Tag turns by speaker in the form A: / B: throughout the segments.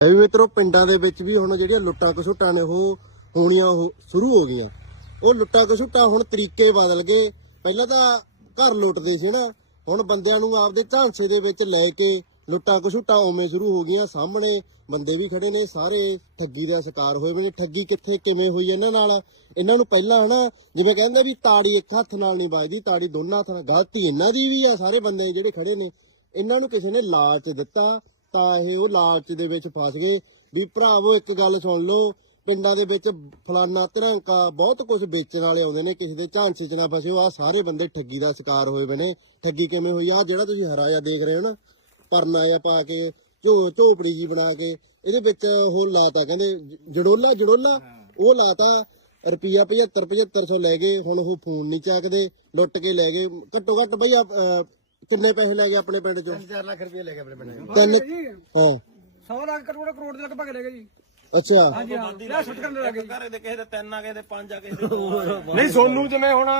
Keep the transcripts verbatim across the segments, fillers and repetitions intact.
A: ਵੀ ਮਿੱਤਰੋ ਪਿੰਡਾਂ ਦੇ ਵਿੱਚ ਵੀ ਹੁਣ ਜਿਹੜੀਆਂ ਲੁੱਟਾਂ ਘਸੁੱਟਾਂ ਨੇ ਉਹ ਹੋਣੀਆਂ ਸ਼ੁਰੂ ਹੋ ਗਈਆਂ। ਉਹ ਲੁੱਟਾਂ ਘਸੁੱਟਾਂ ਹੁਣ ਤਰੀਕੇ ਬਦਲ ਗਏ। ਪਹਿਲਾਂ ਤਾਂ ਘਰ ਲੁੱਟਦੇ ਸੀ ਨਾ, ਹੁਣ ਬੰਦਿਆਂ ਨੂੰ ਆਪਦੇ ਝਾਂਸੇ ਦੇ ਵਿੱਚ ਲੈ ਕੇ ਲੁੱਟਾਂ ਘਸੁੱਟਾਂ ਉਵੇਂ ਸ਼ੁਰੂ ਹੋ ਗਈਆਂ। ਸਾਹਮਣੇ ਬੰਦੇ ਵੀ ਖੜੇ ਨੇ, ਸਾਰੇ ਠੱਗੀ ਦਾ ਸ਼ਿਕਾਰ ਹੋਏ ਨੇ। ਠੱਗੀ ਕਿੱਥੇ ਕਿਵੇਂ ਹੋਈ ਇਹਨਾਂ ਨਾਲ? ਇਹਨਾਂ ਨੂੰ ਪਹਿਲਾਂ ਹਨਾ ਜਿਵੇਂ ਕਹਿੰਦੇ ਵੀ ਤਾੜੀ ਇੱਕ ਹੱਥ ਨਾਲ ਨਹੀਂ ਵੱਜਦੀ, ਤਾੜੀ ਦੋਨਾਂ ਹੱਥਾਂ ਨਾਲ। ਗਲਤੀ ਇਹਨਾਂ ਦੀ ਵੀ ਆ, ਸਾਰੇ ਬੰਦੇ ਜਿਹੜੇ ਖੜੇ ਨੇ ਇਹਨਾਂ ਨੂੰ ਕਿਸੇ ਨੇ ਲਾਲਚ ਦਿੱਤਾ ਤਾਂ ਇਹ ਉਹ ਲਾਲਚ ਦੇ ਵਿੱਚ ਫਸ ਗਏ। ਵੀ ਭਰਾਵੋ ਇੱਕ ਗੱਲ ਸੁਣ ਲਓ, ਪਿੰਡਾਂ ਦੇ ਵਿੱਚ ਫਲਾਨਾ ਧਰੰਕਾ ਬਹੁਤ ਕੁਝ ਵੇਚਣ ਵਾਲੇ ਆਉਂਦੇ ਨੇ, ਕਿਸੇ ਦੇ ਝਾਂਸੇ ਚ ਨਾ ਫਸਿਓ। ਆ ਸਾਰੇ ਬੰਦੇ ਠੱਗੀ ਦਾ ਸ਼ਿਕਾਰ ਹੋਏ ਪਏ ਨੇ। ਠੱਗੀ ਕਿਵੇਂ ਹੋਈ? ਆ ਜਿਹੜਾ ਤੁਸੀਂ ਹਰਾ ਜਿਹਾ ਦੇਖ ਰਹੇ ਹੋ ਨਾ, ਪਰਨਾ ਜਿਹਾ ਪਾ ਕੇ ਝੋ ਝੋਪੜੀ ਜੀ ਬਣਾ ਕੇ ਇਹਦੇ ਵਿੱਚ ਉਹ ਲਾਤਾ, ਕਹਿੰਦੇ ਜੜੋਲਾ ਜੜੋਲਾ ਉਹ ਲਾਤਾ। ਰੁਪਈਆ ਪਝੱਤਰ ਪਝੱਤਰ ਸੌ ਲੈ ਗਏ। ਹੁਣ ਉਹ ਫੋਨ ਨਹੀਂ ਚੱਕਦੇ, ਲੁੱਟ ਕੇ ਲੈ ਗਏ। ਘੱਟੋ ਘੱਟ ਬਈ ਕਿੰਨੇ ਪੈਸੇ ਲੈ ਗਏ ਆਪਣੇ ਪਿੰਡ ਚੋਂ?
B: ਚਾਰ ਲੱਖ ਰੁਪਏ ਲੈ ਗਏ ਆਪਣੇ ਪਿੰਡ ਚੋਂ।
A: ਤਿੰਨ
B: ਹਾਂ ਸੌ ਲੱਖ ਕਰੋੜ ਕਰੋੜ ਦੇ ਲਗਭਗ ਲੈ ਗਏ ਜੀ।
A: ਅੱਛਾ
B: ਹਾਂਜੀ ਹਾਂ ਲੈ ਸੁੱਟ ਕਰਨ ਲੱਗੇ
C: ਘਰੇ ਦੇ ਕਿਸੇ ਦੇ ਤਿੰਨ ਆ, ਕਿਸੇ ਦੇ ਪੰਜ ਆ, ਕਿਸੇ ਦੇ
D: ਨਹੀਂ ਸੋਨੂੰ ਜਿਵੇਂ ਹੁਣ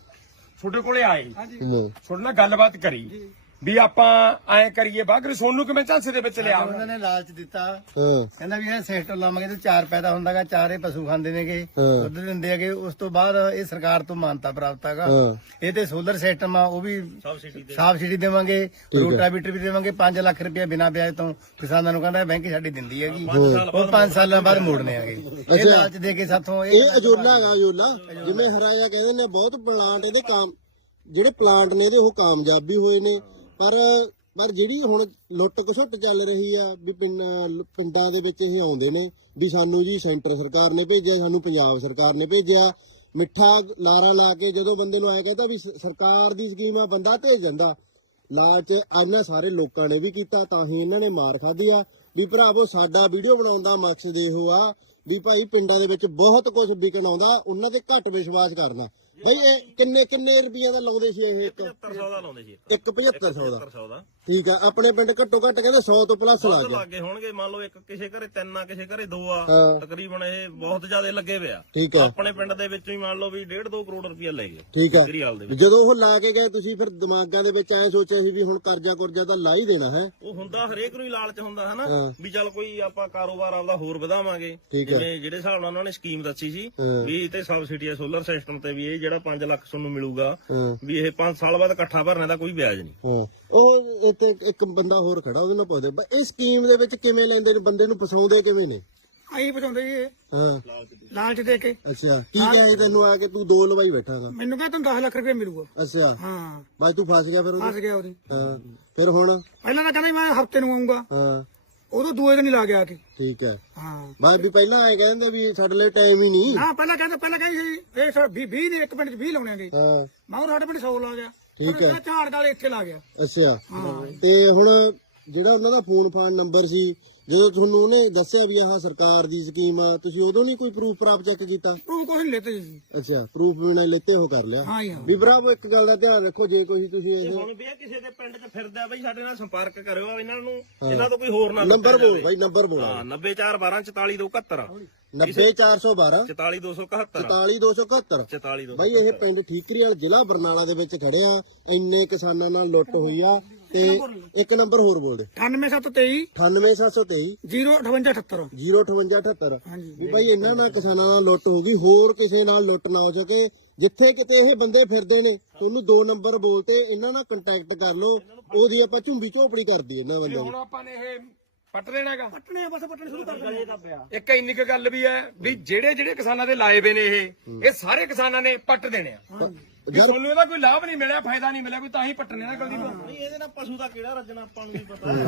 D: ਤੁਹਾਡੇ ਕੋਲੇ ਆਏ, ਤੁਹਾਡੇ ਨਾਲ ਗੱਲਬਾਤ ਕਰੀ ਵੀ ਆਪਾਂ ਐਂ ਕਰੀਏ ਬਾਗਰ ਸੋਨੂੰ ਕਿਵੇਂ ਝਾਂਸੇ ਦੇ ਵਿੱਚ ਲਿਆ?
B: ਉਹਨਾਂ ਨੇ ਲਾਲਚ ਦਿੱਤਾ,
A: ਹਾਂ
B: ਕਹਿੰਦਾ ਵੀ ਇਹ ਸਿਸਟਮ ਲਾਵਾਂਗੇ ਤੇ ਚਾਰ ਪੈਦਾ ਹੁੰਦਾਗਾ, ਚਾਰੇ ਪਸ਼ੂ ਖਾਂਦੇ ਨੇਗੇ, ਦੁੱਧ ਦਿੰਦੇ ਹੈਗੇ। ਉਸ ਤੋਂ ਬਾਅਦ ਇਹ ਸਰਕਾਰ ਤੋਂ ਮਾਨਤਾ ਪ੍ਰਾਪਤ ਹੈਗਾ। ਇਹ ਤੇ ਸੋਲਰ ਸਿਸਟਮ ਆ, ਉਹ ਵੀ ਸਬਸਿਡੀ ਦੇਵਾਂਗੇ, ਰੋਟਾਵੀਟਰ ਵੀ ਦੇਵਾਂਗੇ। ਪੰਜ ਲੱਖ ਰੁਪਏ ਬਿਨਾਂ ਵਿਆਜ ਤੋਂ ਕਿਸਾਨਾਂ ਨੂੰ ਕਹਿੰਦਾ ਬੈਂਕ ਸਾਡੀ ਦਿੰਦੀ ਹੈਗੀ, ਉਹ ਪੰਜ ਸਾਲਾਂ ਬਾਅਦ ਮੋੜਨੇ ਹੈਗੇ। ਇਹ ਲਾਲਚ ਦੇ ਕੇ ਸਾਥੋਂ
A: ਇਹ ਅਜੋਲਾ ਹੈਗਾ। ਅਜੋਲਾ ਜਿਵੇਂ ਹਰਾਇਆ ਕਹਿੰਦੇ ਨੇ, ਬਹੁਤ ਪਲਾਂਟ ਇਹਦੇ ਕੰਮ ਜਿਹੜੇ ਪਲਾਂਟ ਨੇ ਇਹਦੇ ਉਹ ਕਾਮਯਾਬ ਵੀ ਹੋਏ ਨੇ। ਪਰ ਪਰ ਜਿਹੜੀ ਹੁਣ ਲੁੱਟ ਘਸੁੱਟ ਚੱਲ ਰਹੀ ਆ ਵੀ ਪਿੰਡਾਂ ਦੇ ਵਿੱਚ ਇਹ ਆਉਂਦੇ ਨੇ ਵੀ ਸਾਨੂੰ ਜੀ ਸੈਂਟਰ ਸਰਕਾਰ ਨੇ ਭੇਜਿਆ, ਸਾਨੂੰ ਪੰਜਾਬ ਸਰਕਾਰ ਨੇ ਭੇਜਿਆ। ਮਿੱਠਾ ਲਾਰਾ ਲਾ ਕੇ ਜਦੋਂ ਬੰਦੇ ਨੂੰ ਆਇਆ ਕਹਿੰਦਾ ਵੀ ਸਰਕਾਰ ਦੀ ਸਕੀਮ ਆ, ਬੰਦਾ ਭੇਜ ਜਾਂਦਾ। ਲਾਲਚ ਇਹਨਾਂ ਸਾਰੇ ਲੋਕਾਂ ਨੇ ਵੀ ਕੀਤਾ, ਤਾਂ ਹੀ ਇਹਨਾਂ ਨੇ ਮਾਰ ਖਾਧੀ ਆ। ਵੀ ਭਰਾਵੋ ਸਾਡਾ ਵੀਡੀਓ ਬਣਾਉਣ ਦਾ ਮਕਸਦ ਇਹੋ ਆ ਵੀ ਭਾਈ ਪਿੰਡਾਂ ਦੇ ਵਿੱਚ ਬਹੁਤ ਕੁਝ ਵਿਕਣ ਆਉਂਦਾ, ਉਹਨਾਂ ਤੇ ਘੱਟ ਵਿਸ਼ਵਾਸ ਕਰਨਾ। ਬਈ ਇਹ ਕਿੰਨੇ ਕਿੰਨੇ ਰੁਪਈਆ ਦਾ ਲਾਉਂਦੇ ਸੀ? ਇਹ ਇੱਕ
C: ਪਝੱਤਰ ਸੌ ਦਾ ਲਾਉਂਦੇ ਸੀ।
A: ਇੱਕ ਪਝੱਤਰ ਸੌ ਦਾ।
C: ਸੌ ਦਾ
A: ਠੀਕ ਆ। ਆਪਣੇ ਪਿੰਡ ਘੱਟੋ ਘੱਟ ਕਹਿੰਦੇ ਸੌ ਤੋਂ ਪਲੱਸ ਲੱਗ ਗਿਆ।
C: ਲੱਗੇ ਹੋਣਗੇ। ਮੰਨ ਲਓ ਇੱਕ ਕਿਸੇ ਘਰੇ ਤਿੰਨ ਆ, ਕਿਸੇ ਘਰੇ ਦੋ ਆ,
A: ਹਾਂ।
C: ਤਕਰੀਬਨ ਇਹ ਬਹੁਤ ਜ਼ਿਆਦਾ ਲੱਗੇ ਪਿਆ।
A: ਠੀਕ ਆ।
C: ਆਪਣੇ ਪਿੰਡ ਦੇ ਵਿੱਚੋਂ ਹੀ ਮੰਨ ਲਓ ਵੀ ਡੇਢ ਦੋ ਕਰੋੜ ਰੁਪਇਆ ਲੈ ਗਏ।
A: ਠੀਕ ਆ।
C: ਗਰੀਵਾਲ ਦੇ ਵਿੱਚ
A: ਜਦੋਂ ਉਹ ਲਾ ਕੇ ਗਏ ਤੁਸੀਂ ਫਿਰ ਦਿਮਾਗਾਂ ਦੇ ਵਿੱਚ ਐ ਸੋਚਿਆ ਸੀ ਵੀ ਹੁਣ ਕਰਜ਼ਾ ਕੁਰਜ਼ਾ ਤਾਂ ਲਾ ਹੀ ਦੇਣਾ ਹੈ?
C: ਉਹ ਹੁੰਦਾ ਹਰੇਕ ਨੂੰ ਹੀ ਲਾਲਚ ਹੁੰਦਾ ਹਨਾ
A: ਹਾਂ।
C: ਵੀ ਚੱਲ ਕੋਈ ਆਪਾਂ ਕਾਰੋਬਾਰ ਆਪਦਾ ਹੋਰ ਵਧਾਵਾਂਗੇ।
A: ਠੀਕ ਆ।
C: ਜਿਵੇਂ ਜਿਹੜੇ ਹਿਸਾਬ ਨਾਲ ਉਹਨਾਂ ਨੇ ਸਕੀਮ ਦੱਸੀ ਸੀ
A: ਹਾਂ।
C: ਵੀ ਤੇ ਸਬਸਿਡੀ ਆ ਸੋਲਰ ਸਿਸਟਮ ਤੇ, ਵੀ ਇਹ ਜਿਹੜਾ ਪੰਜ ਲੱਖ ਤੁਹਾਨੂੰ ਮਿਲੂਗਾ
A: ਹਾਂ।
C: ਵੀ ਇਹ ਪੰਜ ਸਾਲ ਬਾਅਦ ਇਕੱਠਾ ਭਰਨੇ ਦਾ ਕੋਈ ਵਿਆਜ ਨਹੀਂ।
A: ਹਾਂ। ਉਹ ਇੱਥੇ ਇੱਕ ਬੰਦਾ ਹੋਰ ਖੜਾ, ਉਹਦੇ ਨਾਲ ਪੁੱਛਦੇ ਬਈ ਇਹ ਸਕੀਮ ਦੇ ਵਿੱਚ ਕਿਵੇਂ ਲੈਂਦੇ ਨੇ ਬੰਦੇ ਨੂੰ, ਫਸਾਉਂਦੇ ਕਿਵੇਂ ਨੇ?
B: ਆਈ ਬਚਾਉਂਦੇ ਜੀ ਇਹ
A: ਹਾਂ
B: ਲਾਲਚ ਦੇ ਕੇ।
A: ਅੱਛਾ ਕੀ ਕਹੇ ਤੈਨੂੰ ਆ ਕੇ ਤੂੰ ਦੋ ਲਵਾਈ ਬੈਠਾ ਗਾ?
B: ਮੈਨੂੰ ਕਹਿੰਦਾ ਤੁਹਾਨੂੰ ਦਸ ਲੱਖ ਰੁਪਏ ਮਿਲੂਗਾ।
A: ਅੱਛਾ
B: ਹਾਂ
A: ਬਾਈ ਤੂੰ ਫਸ ਗਿਆ ਫਿਰ ਉਹਦੇ?
B: ਫਸ ਗਿਆ ਉਹਦੀ।
A: ਹਾਂ ਫਿਰ ਹੁਣ?
B: ਪਹਿਲਾਂ ਤਾਂ ਕਹਿੰਦਾ ਮੈਂ ਹਫਤੇ ਨੂੰ ਆਉਂਗਾ,
A: ਹਾਂ
B: ਉਦੋਂ ਦੂਏ ਦਿਨ ਹੀ ਲਾ ਗਿਆ ਕਿ।
A: ਠੀਕ ਹੈ।
B: ਹਾਂ
A: ਬਾਈ ਵੀ ਪਹਿਲਾਂ ਆਏ ਕਹਿੰਦੇ ਵੀ ਸਾਡੇ ਲਈ ਟਾਈਮ ਹੀ ਨਹੀਂ।
B: ਹਾਂ ਪਹਿਲਾਂ ਕਹਿੰਦਾ ਪਹਿਲਾਂ ਕਹਿੰਦੇ ਇਹ ਸਰ ਵੀਹ ਨੇ ਇੱਕ ਪਿੰਡ ਚ ਵੀਹ ਲਾਉਣੇ ਆਗੇ।
A: ਹਾਂ
B: ਮੈਂ ਸਾਡੇ ਪਿੰਡ ਸੌ ਲਾ ਗਿਆ।
A: ਠੀਕ ਹੈ।
B: ਝਾੜ ਵਾਲੇ ਇੱਥੇ ਲਾ ਗਿਆ।
A: ਅੱਛਾ ਤੇ ਹੁਣ ਜਿਹੜਾ ਉਹਨਾਂ ਦਾ ਫੋਨ ਫਾਨ ਨੰਬਰ ਸੀ, ਜਦੋਂ ਤੁਹਾਨੂੰ ਉਹਨੇ ਦੱਸਿਆ ਵੀ ਆਹ ਸਰਕਾਰ ਦੀ ਸਕੀਮ ਆ, ਤੁਸੀਂ ਉਦੋਂ ਨਹੀਂ ਕੋਈ ਪ੍ਰੂਫ ਪ੍ਰਾਪ ਚੈੱਕ ਕੀਤਾ?
B: ਪ੍ਰੂਫ ਕੁਛ ਨਹੀਂ ਲੈਤੇ ਜੀ।
A: ਅੱਛਾ ਪ੍ਰੂਫ ਬਿਨਾਂ ਲੈਤੇ ਹੋ ਕਰ ਲਿਆ।
B: ਹਾਂ ਹਾਂ
A: ਵੀ ਭਰਾਵੋ ਇੱਕ ਗੱਲ ਦਾ ਧਿਆਨ ਰੱਖੋ, ਜੇ ਕੋਈ ਤੁਸੀਂ ਇਹ
C: ਹੁਣ ਵੀ ਇਹ ਕਿਸੇ ਦੇ ਪਿੰਡ 'ਚ ਫਿਰਦਾ ਬਈ ਸਾਡੇ ਨਾਲ ਸੰਪਰਕ ਕਰਿਓ। ਇਹਨਾਂ ਨੂੰ ਇਹਨਾਂ ਤੋਂ ਕੋਈ ਹੋਰ ਨਾ
A: ਨੰਬਰ ਬੋਲ ਬਾਈ, ਨੰਬਰ ਬੋਲ।
C: ਹਾਂ ਨੱਬੇ ਚਾਰ ਬਾਰਾਂ ਚੁਤਾਲੀ ਦੋ ਇਕਹੱਤਰ
A: ਨੱਬੇ ਚਾਰ ਸੌ ਬਾਰਾਂ
C: ਚੁਤਾਲੀ ਦੋ ਸੌ ਇਕਹੱਤਰ
A: ਚੁਤਾਲੀ ਦੋ ਸੌ ਇਕਹੱਤਰ।
C: ਚੁਤਾਲੀ ਦੋ
A: ਬਾਈ ਇਹ ਪਿੰਡ ਠੀਕਰੀ ਵਾਲਾ ਜ਼ਿਲ੍ਹਾ ਬਰਨਾਲਾ ਦੇ ਵਿੱਚ ਖੜੇ ਆ। ਇੰਨੇ ਕਿਸਾਨਾਂ ਨਾਲ ਲੁੱਟ ਹੋਈ ਆ। ਤੇ ਇੱਕ ਨੰਬਰ ਹੋਰ ਬੋਲ ਦੇ।
B: ਅਠਾਨਵੇਂ ਸੱਤ ਤੇਈ
A: ਅਠਾਨਵੇਂ ਸੱਤ ਸੌ ਤੇਈ
B: ਜ਼ੀਰੋ ਅਠਵੰਜਾ ਅਠੱਤਰ
A: ਜ਼ੀਰੋ ਅਠਵੰਜਾ ਅਠੱਤਰ।
B: ਹਾਂਜੀ
A: ਵੀ ਬਾਈ ਇਹਨਾਂ ਨਾਲ ਕਿਸਾਨਾਂ ਨਾਲ ਲੁੱਟ ਹੋ ਗਈ, ਹੋਰ ਕਿਸੇ ਨਾਲ ਲੁੱਟ ਨਾ ਹੋ ਸਕੇ। ਜਿੱਥੇ ਕਿਤੇ ਇਹ ਬੰਦੇ ਫਿਰਦੇ ਨੇ ਤੁਹਾਨੂੰ ਦੋ ਨੰਬਰ ਬੋਲ ਤੇ ਇਹਨਾਂ ਨਾਲ ਕੰਟੈਕਟ ਕਰ ਲਓ। ਉਹਦੀ ਆਪਾਂ ਝੁੰਬੀ ਝੋਪੜੀ ਕਰਦੀ ਇਹਨਾਂ ਬੰਦਿਆਂ
D: ਹੁਣ
A: ਦੀ।
D: ਆਪਾਂ ਨੇ ਇਹ ਪੱਟ ਲੈਣਾ ਹੈਗਾ।
B: ਪੱਟਣੇ ਬਸ ਪੱਟਣੇ ਸ਼ੁਰੂ ਕਰ ਦੇਣੇ।
D: ਇੱਕ ਇੰਨੀ ਕੁ ਗੱਲ ਵੀ ਹੈ ਵੀ ਜਿਹੜੇ ਜਿਹੜੇ ਕਿਸਾਨਾਂ ਦੇ ਲਾਏ ਵੇ ਨੇ ਇਹ ਇਹ ਸਾਰੇ ਕਿਸਾਨਾਂ ਨੇ ਪੱਟ ਦੇਣੇ ਆ। ਵੀ ਤੁਹਾਨੂੰ ਇਹਦਾ ਕੋਈ ਲਾਭ ਨਹੀਂ ਮਿਲਿਆ, ਫਾਇਦਾ ਨਹੀਂ ਮਿਲਿਆ, ਕੋਈ ਤਾਂ ਹੀ ਪੱਟਣੇ ਨਾ ਗਲਦੀ
C: ਨਹੀਂ ਇਹਦੇ ਨਾਲ ਪਸ਼ੂ ਦਾ ਕਿਹੜਾ ਰੱਜਣਾ ਆਪਾਂ ਨੂੰ ਵੀ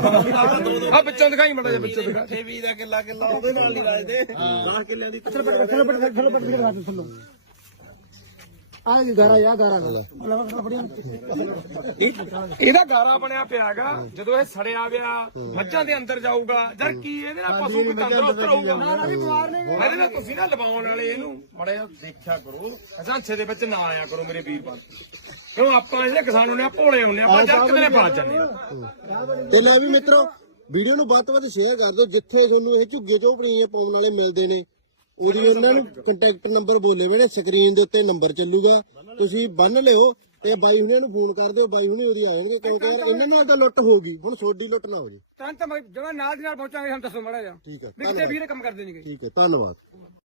C: ਪਤਾ।
D: ਆ ਵਿੱਚੋਂ ਦਿਖਾਈ ਮੜਾ ਜਿਹਾ ਵਿੱਚੋਂ ਦਿਖਾ।
C: ਇੱਥੇ ਵੀ ਦਾ ਕਿੱਲਾ ਕਿੱਲਾ ਉਹਦੇ ਨਾਲ ਨਹੀਂ ਲਾਜਦੇ। ਦਸ ਕਿੱਲਿਆਂ ਦੀ
B: ਆ ਜੀ ਗਾਰਾ ਯਾ ਗਾਰਾ
D: ਇਹਦਾ ਗਾਰਾ ਬਣਿਆ ਪਿਆਗਾ। ਜਦੋਂ ਇਹ ਸੜਿਆ ਵਿਆ ਮੱਝਾਂ ਦੇ ਅੰਦਰ ਜਾਊਗਾ ਜਦ ਕੀ ਇਹਦੇ ਨਾਲ ਪਸ਼ੂ ਵੀ ਤੰਦਰੁਸਤ ਰਹੂਗਾ। ਇਹਦੇ ਨਾਲ ਤੁਸੀਂ ਨਾ ਲਵਾਉਣ ਵਾਲੇ ਇਹਨੂੰ ਬੜਾ ਦੇਖਿਆ ਕਰੋ, ਅਸਾਂਛੇ ਦੇ ਵਿੱਚ ਨਾ ਆਇਆ ਕਰੋ ਮੇਰੇ ਵੀਰ ਬਾਤ। ਕਿਉਂ ਆਪਾਂ ਜਿਹੜੇ ਕਿਸਾਨ ਨੇ ਭੋਲੇ ਹੁੰਦੇ ਆਪਾਂ ਜਦ ਕਿਤੇ ਬਾਤ ਜਾਂਦੇ ਆ।
A: ਤੇ ਲੈ ਵੀ ਮਿੱਤਰੋ ਵੀਡੀਓ ਨੂੰ ਵੱਧ ਤੋਂ ਵੱਧ ਸ਼ੇਅਰ ਕਰ ਦਿਓ। ਜਿੱਥੇ ਤੁਹਾਨੂੰ ਇਹ ਝੁੱਗੇ ਝੋਪੜੀਆਂ ਪਾਉਣ ਵਾਲੇ ਮਿਲਦੇ ਨੇ ਉਹਦੀ ਉਹਨਾਂ ਨੂੰ ਕੰਟੈਕਟ ਨੰਬਰ ਬੋਲੇ ਵੇ ਨੇ, ਸਕਰੀਨ ਦੇ ਉੱਤੇ ਨੰਬਰ ਚੱਲੂਗਾ, ਤੁਸੀਂ ਬੰਨ ਲਿਓ। ਤੇ ਬਾਈ ਹੁਣੇ ਨੂੰ ਫੋਨ ਕਰ ਦਿਓ, ਬਾਈ ਹੁਣੇ ਉਰੀ ਆ ਜਾਣਗੇ ਕਿਉਂਕਿ ਯਾਰ ਇਹਨਾਂ ਨਾਲ ਤਾਂ ਲੁੱਟ ਹੋ ਗਈ, ਹੁਣ ਸੋਡੀ ਲੁੱਟ ਨਾ ਹੋ ਜੀ।
E: ਤੁਰੰਤ ਜਦੋਂ ਨਾਲ ਦੀ ਨਾਲ ਪਹੁੰਚਾਂਗੇ, ਸਾਨੂੰ ਦੱਸੋ ਮਾੜਾ ਜਿਹਾ
A: ਠੀਕ ਹੈ
E: ਵੀ ਕਿਤੇ ਵੀਰੇ ਕੰਮ ਕਰਦੇ ਨਹੀਂਗੇ।
A: ਠੀਕ ਹੈ, ਧੰਨਵਾਦ।